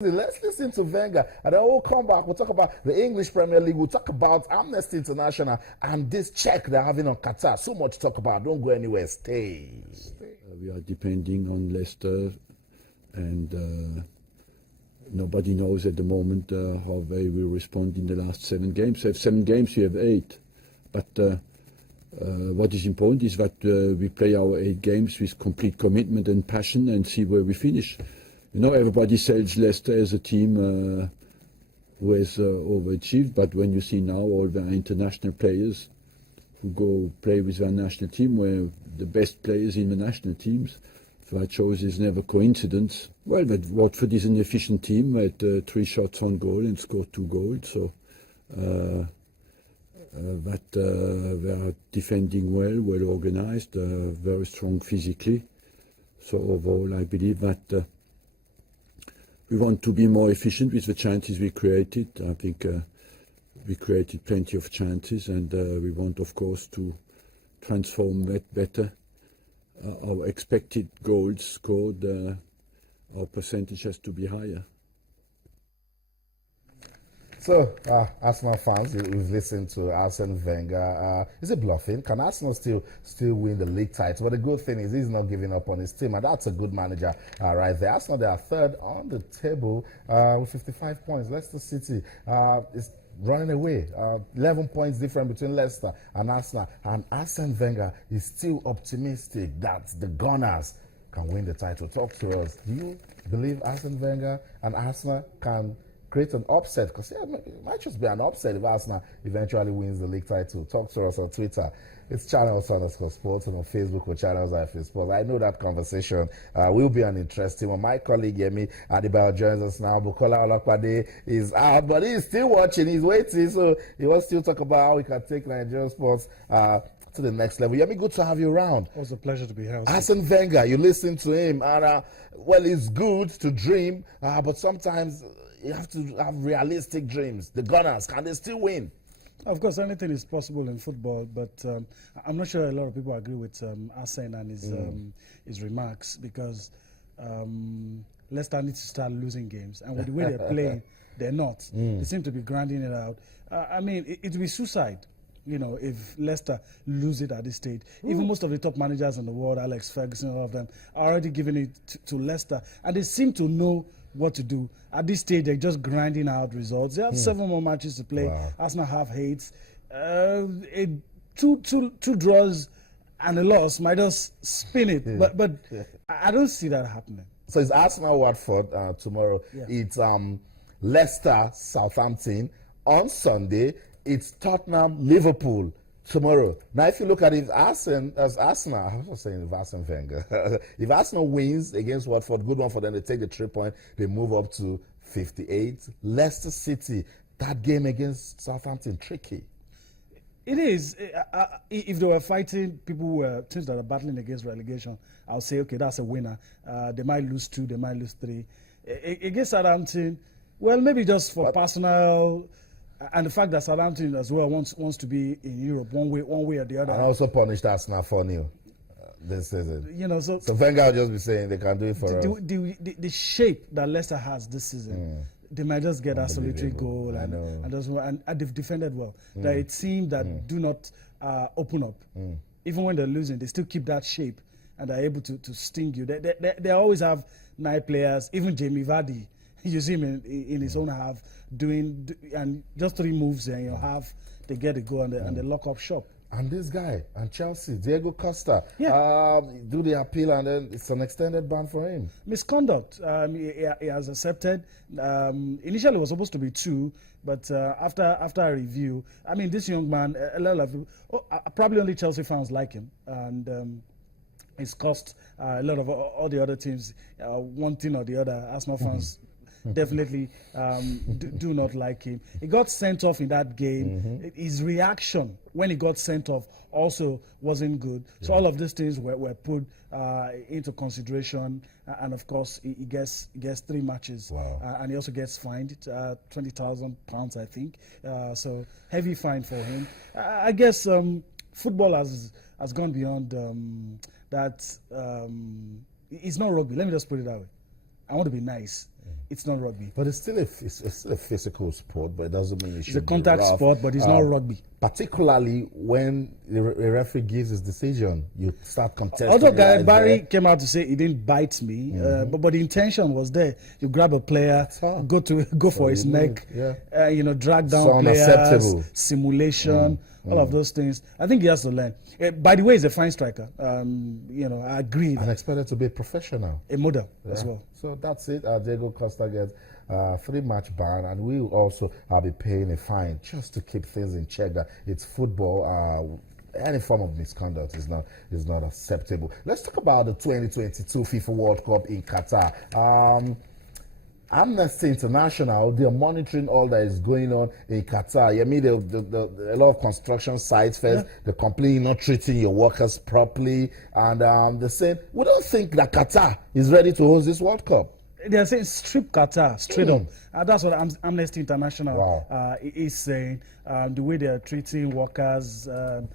Let's listen to Wenger, and then we'll come back. We'll talk about the English Premier League. We'll talk about Amnesty International and this check they're having on Qatar. So much to talk about. Don't go anywhere. Stay. We are depending on Leicester, and nobody knows at the moment how they will respond in the last 7 games. They have 7 games, we have 8. But what is important is that we play our 8 games with complete commitment and passion and see where we finish. You know, everybody says Leicester as a team who has overachieved, but when you see now all the international players who go play with their national team, where the best players in the national teams, that shows it's never coincidence. Well, that Watford is an efficient team at 3 shots on goal and scored 2 goals, so that they are defending well organized, very strong physically. So overall, I believe that we want to be more efficient with the chances we created. I think we created plenty of chances, and we want, of course, to transform that better. Our expected goals scored, our percentage has to be higher. So, Arsenal fans, we've listened to Arsene Wenger. Is it bluffing? Can Arsenal still win the league title? But the good thing is he's not giving up on his team, and that's a good manager right there. Arsenal, they are third on the table with 55 points. Leicester City is running away. 11 points different between Leicester and Arsenal. And Arsene Wenger is still optimistic that the Gunners can win the title. Talk to us. Do you believe Arsene Wenger and Arsenal can create an upset? Because it might just be an upset if Arsenal eventually wins the league title. Talk to us on Twitter. It's channels_sports, and on Facebook with channels_sports. I know that conversation will be an interesting one. My colleague Yemi Adebayo joins us now. Bukola Olakpade is out, but he's still watching. He's waiting, so he wants to talk about how we can take Nigerian sports to the next level. Yemi, good to have you around. It was a pleasure to be here. Arsene Wenger, you listen to him, and well, it's good to dream, but sometimes you have to have realistic dreams. The Gunners, can they still win? Of course, anything is possible in football, but I'm not sure a lot of people agree with Arsene and his remarks, because Leicester needs to start losing games, and with the way they're playing, they're not. They seem to be grinding it out. I mean, it would be suicide, you know, if Leicester lose it at this stage. Even most of the top managers in the world, Alex Ferguson, all of them, are already giving it to Leicester, and they seem to know what to do. At this stage, they're just grinding out results. They have 7 more matches to play. Wow. Arsenal have 8. Two draws and a loss might just spin it, but I don't see that happening. So it's Arsenal-Watford tomorrow. Yeah. It's Leicester-Southampton on Sunday. It's Tottenham-Liverpool tomorrow. Now, if you look at it, Arsenal, I was saying if Arsene Wenger, if Arsenal wins against Watford, good one for them. They take the 3 point. They move up to 58. Leicester City, that game against Southampton, tricky. It is. If they were fighting people who were teams that are battling against relegation, I'll say, okay, that's a winner. They might lose 2, they might lose 3. Against Southampton, well, maybe just for personal. And the fact that Southampton as well wants to be in Europe one way or the other. And also punished Arsenal for new this season. You know, so Wenger will just be saying they can do it for us. The shape that Leicester has this season, they might just get a solitary goal, and they've defended well. They're a team that do not open up. Even when they're losing, they still keep that shape, and they're able to sting you. They always have 9 players. Even Jamie Vardy, you see him in his own half doing, and just 3 moves and you have they get a goal and they lock up shop. And this guy and Chelsea, Diego Costa, do the appeal, and then it's an extended ban for him. Misconduct. He has accepted. Initially, it was supposed to be 2, but after a review, I mean, this young man, a lot of people, probably only Chelsea fans like him, and it's cost a lot of all the other teams one thing or the other. Arsenal fans definitely do not like him. He got sent off in that game. His reaction when he got sent off also wasn't good. So all of these things were put into consideration, and of course he gets 3 matches. Wow. And he also gets fined £20,000, I think. So heavy fine for him. I guess football has gone beyond that. It's not rugby. Let me just put it that way. I want to be nice. It's not rugby. But it's still a physical sport, but it doesn't mean it should It's a contact be rough. sport, but it's not rugby. Particularly when a referee gives his decision, you start contesting. Although right Barry there. came out to say he didn't bite me, but the intention was there. You grab a player, all. go for his you neck, move, yeah. drag down So players, unacceptable. simulation, all of those things. I think he has to learn. By the way, he's a fine striker. I agree. And expected to be a professional. A model as Yeah. well. So that's it. Diego Costa gets 3-match ban, and we will also be paying a fine just to keep things in check. That it's football. Any form of misconduct is not acceptable. Let's talk about the 2022 FIFA World Cup in Qatar. Amnesty International, they're monitoring all that is going on in Qatar. You mean a lot of construction sites first, they're completely not treating your workers properly, and they're saying, we don't think that Qatar is ready to host this World Cup. They're saying strip Qatar straight up. That's what Amnesty International is saying. The way they are treating workers, the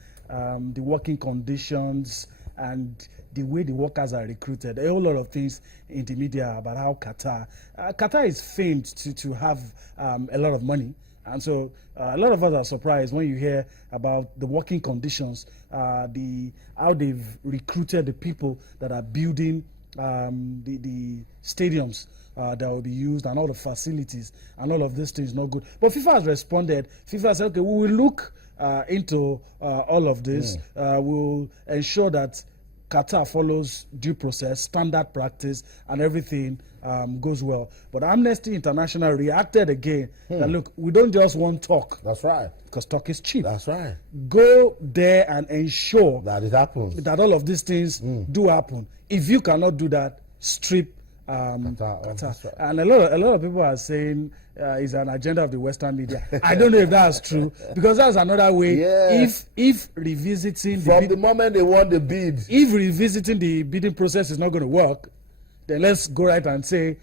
working conditions, and the way the workers are recruited. A whole lot of things in the media about how Qatar is famed to have a lot of money. And so a lot of us are surprised when you hear about the working conditions, how they've recruited the people that are building the stadiums that will be used, and all the facilities, and all of these things not good. But FIFA has responded. FIFA said, okay, we will look into all of this. We'll ensure that Qatar follows due process, standard practice, and everything goes well. But Amnesty International reacted again that, look, we don't just want talk. That's right. Because talk is cheap. That's right. Go there and ensure That it happens. that all of these things do happen. If you cannot do that, strip Qatar. That's right. And a lot of people are saying it's an agenda of the Western media. I don't know if that's true, because that's another way. Yeah. If revisiting From the moment they won the bid. if revisiting the bidding process is not going to work, then let's go right and say.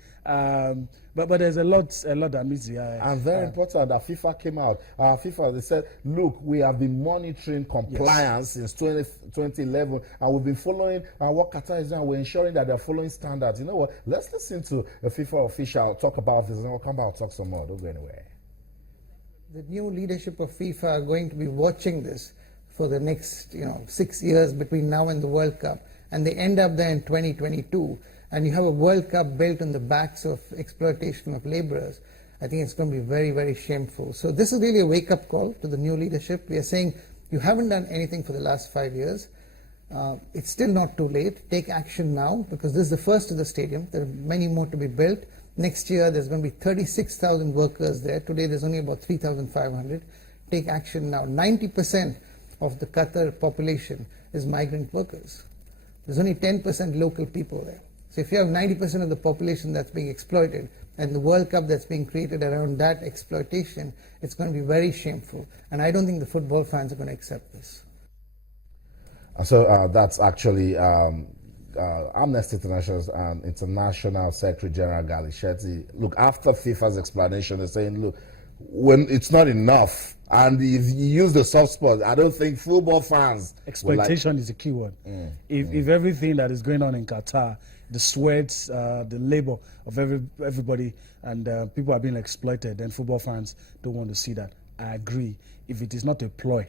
But there's a lot that meets the eye. And very important that FIFA came out. FIFA, they said, look, we have been monitoring compliance since 2011, and we've been following what Qatar is doing. We're ensuring that they're following standards. You know what? Let's listen to a FIFA official talk about this, and we'll come back and talk some more. Don't go anywhere. The new leadership of FIFA are going to be watching this for the next 6 years between now and the World Cup, and they end up there in 2022. And you have a World Cup built on the backs of exploitation of laborers. I think it's going to be very, very shameful. So this is really a wake-up call to the new leadership. We are saying, you haven't done anything for the last 5 years. It's still not too late. Take action now, because this is the first of the stadium. There are many more to be built. Next year, there's going to be 36,000 workers there. Today, there's only about 3,500. Take action now. 90% of the Qatar population is migrant workers. There's only 10% local people there. So if you have 90% of the population that's being exploited, and the World Cup that's being created around that exploitation, it's going to be very shameful. And I don't think the football fans are going to accept this. So that's actually Amnesty International's International Secretary General Galishetti. Look, after FIFA's explanation, they're saying, look, when it's not enough, and if you use the soft spot, I don't think football fans... Exploitation is a key word. If everything that is going on in Qatar, the sweats, the labor of everybody, and people are being exploited, then football fans don't want to see that. I agree. If it is not a ploy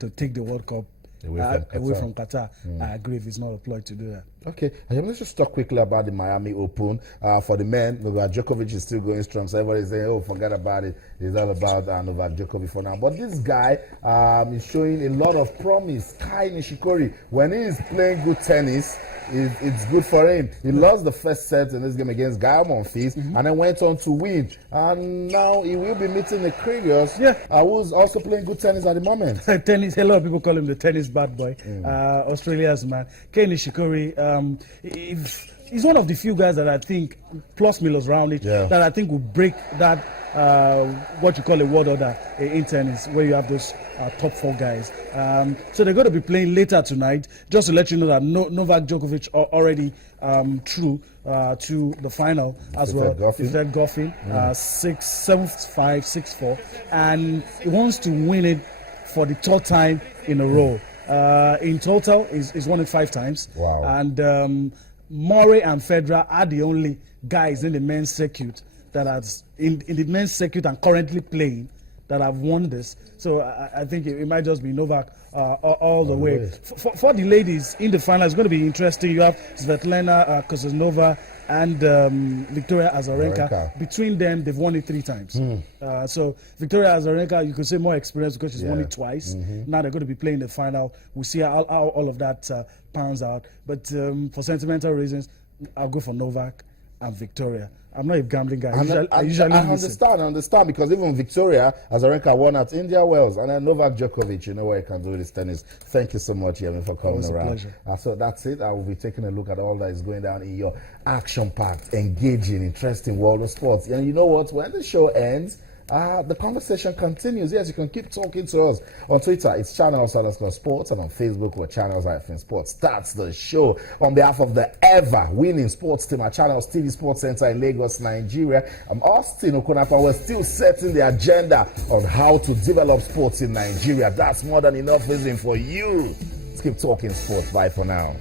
to take the World Cup away from Qatar, I agree if it's not a ploy to do that. Okay, and let's just talk quickly about the Miami Open. For the men, Novak Djokovic is still going strong, so everybody's saying, oh, forget about it. It's all about Novak Djokovic for now. But this guy is showing a lot of promise. Kai Nishikori, when he is playing good tennis, it's good for him. He lost the first set in this game against Gael Monfils, and then went on to win. And now he will be meeting the Kyrgios, who's also playing good tennis at the moment. Tennis, a lot of people call him the tennis bad boy. Australia's man. Kai Nishikori, he's one of the few guys that I think, plus Milos Raonic, that I think will break that what you call a world order in tennis, where you have those top four guys. So they're going to be playing later tonight. Just to let you know that Novak Djokovic already through to the final as well. He's led Goffin 6-7-5, 6-4, and he wants to win it for the third time in a row. In total, he's won it 5 times. Wow. And Murray and Federer are the only guys in the men's circuit that has in the men's circuit and currently playing that have won this. So I think it might just be Novak all the way. For the ladies in the final, it's going to be interesting. You have Svetlana Kuznetsova and Victoria Azarenka. Between them, they've won it 3 times. So Victoria Azarenka, you could say more experience because she's won it twice. Now they're going to be playing the final. We'll see how all of that pans out. But for sentimental reasons, I'll go for Novak and Victoria. I'm not a gambling guy. I usually understand because even Victoria Azarenka won at India Wells, and then Novak Djokovic, you know what he can do with his tennis. Thank you so much, Yemi, for coming around. So that's it. I will be taking a look at all that is going down in your action-packed, engaging, interesting world of sports. And you know what? When the show ends, the conversation continues. Yes, you can keep talking to us on Twitter. It's channels_sports, and on Facebook we're channels-sports. That's the show. On behalf of the ever-winning sports team at Channels TV Sports Center in Lagos, Nigeria, I'm Austin Okunapa. We're still setting the agenda on how to develop sports in Nigeria. That's more than enough reason for you. Let's keep talking sports. Bye for now.